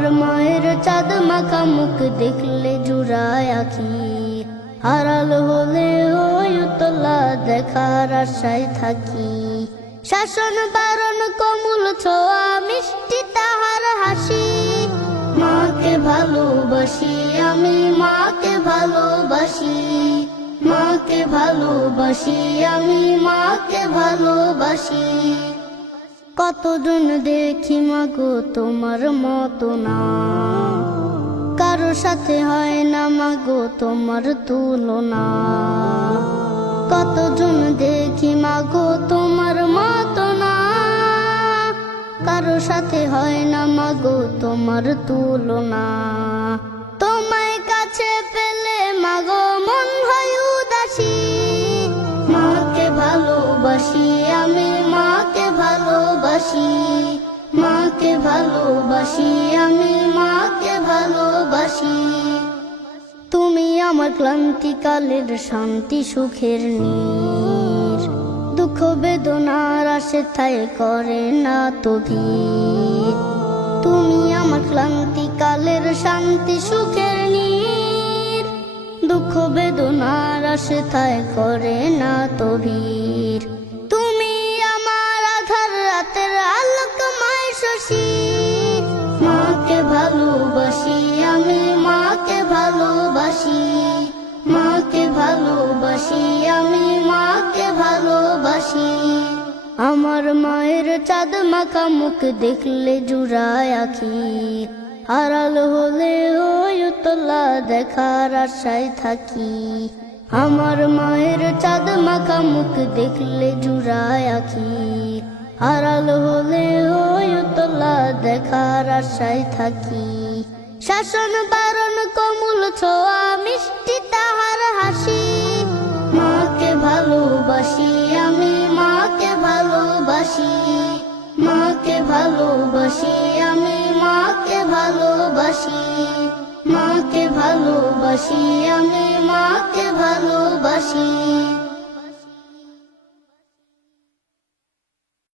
আমার মায়ের চাঁদ মাখা মুখ দেখলে জুড়ায় আখি হারাল হলে ওই তোলা দেখার আশায় থাকি শাসন বারণ কমল ছোয়া, মিষ্টি তাহার হাসি। মাকে ভালোবাসি, আমি মাকে ভালোবাসি। মাকে ভালোবাসি, আমি মাকে ভালোবাসি। কতজন দেখি মাগো তোমার মতো না? কারও সাথে হয় না মাগো তোমার তুলনা। কতজন দেখি মাগো তোমার মতো না? কারও সাথে হয় না মাগো তোমার তুলনা। তোমায় কাছে পেলে মাগো মন হয় উদাসী। মাকে ভালোবাসি আমি ভালোবাসি, মাকে ভালোবাসি, আমি মাকে ভালোবাসি। তুমি আমার ক্লান্তিকালের শান্তি, সুখের নীর। দুঃখ বেদনার আসে তাই করে না তো তুমি আমার ক্লান্তিকালের শান্তি, সুখের নীর। দুঃখ বেদনার আসে থাই করে না তো ভিড়। ভালোবাসি আমার মায়ের চাঁদ মাখা মুখ দেখলে জুড়ায় আখি। হারাল হলে তোলা দেখার আশায় থাকি। আমার মায়ের চাঁদ মাখা মুখ দেখলে জুড়ায় আখি। হারাল হলে তোলা দেখার আশায় থাকি। শাসন বারণ কমল ছোয়া মিষ্টি তাহার হাসি। মাকে ভালোবাসি ভালোবাসি। মাকে ভালোবাসি আমি মাকে ভালোবাসি। মাকে ভালোবাসি আমি মাকে ভালোবাসি।